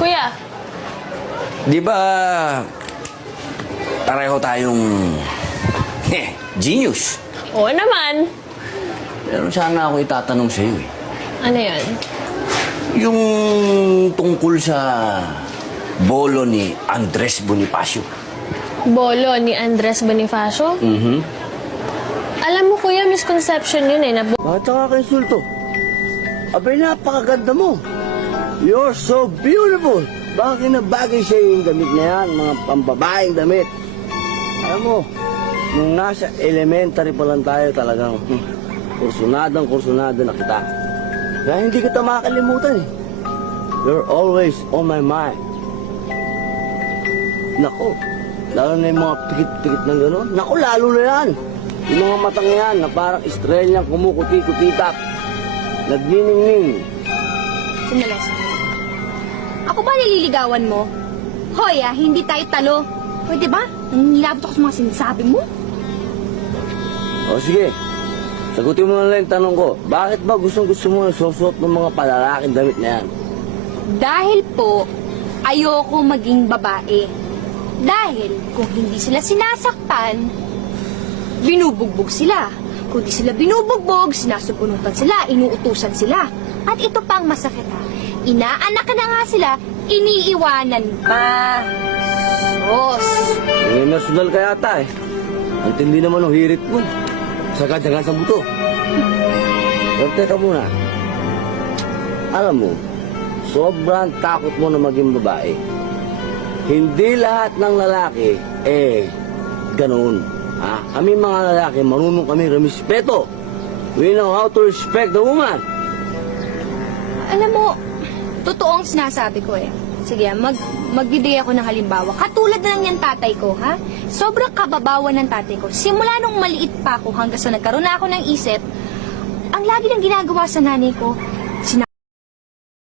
Kuya, Di ba pareho tayong genius? oo naman. Pero sana ako itatanong sa'yo eh. Ano yan? Yung tungkol sa bolo ni Andres Bonifacio. Bolo ni Andres Bonifacio? Alam mo kuya, misconception yun eh. Bakit ka insulto? Abay, napakaganda mo. You're so beautiful. Bakit na bagay sa'yo yung damit na yan, mga pambabaeng damit? Alam mo, nung nasa elementary pa lang tayo talagang kursunada na kita. Kaya hindi kita makakalimutan eh. You're always on my mind. Nako, lalo na yung mga pikit-pikit na gano'n. Nako, lalo na yan. Yung mga matang yan na parang estrelyang kumukuti-kutitap. Nagniningning. Sandali. Ako ba nililigawan mo? Hoy hindi tayo talo. Pwede ba? Nangingilabot ako sa mga sinasabi mo. O sige, sagutin mo na lang yung tanong ko. Bakit ba gustong-gusto mo na susuot ng mga palalaking damit na yan? Dahil po, ayoko maging babae. Dahil kung hindi sila sinasaktan, binubugbog sila. Kung di sila binubugbog, sinasupunutan sila, inuutusan sila. At ito pang masakit ha. Inaanak na nga sila, iniiwanan pa. Sos. National ka yata eh. Ang tindi naman ng hirit mo. Sagad-sagad sa buto. Pero teka muna. Alam mo, sobrang takot mo na maging babae. Hindi lahat ng lalaki, ganoon. Kami mga lalaki, marunong kami rumispeto. We know how to respect the woman. Alam mo, totoong sinasabi ko eh. Sige, magbibigay ako ng halimbawa. Katulad na lang yan tatay ko, ha? Sobrang kababawan ng tatay ko. Simula nung maliit pa ako hanggang sa nagkaroon na ako ng isip, ang lagi nang ginagawa sa nanay ko,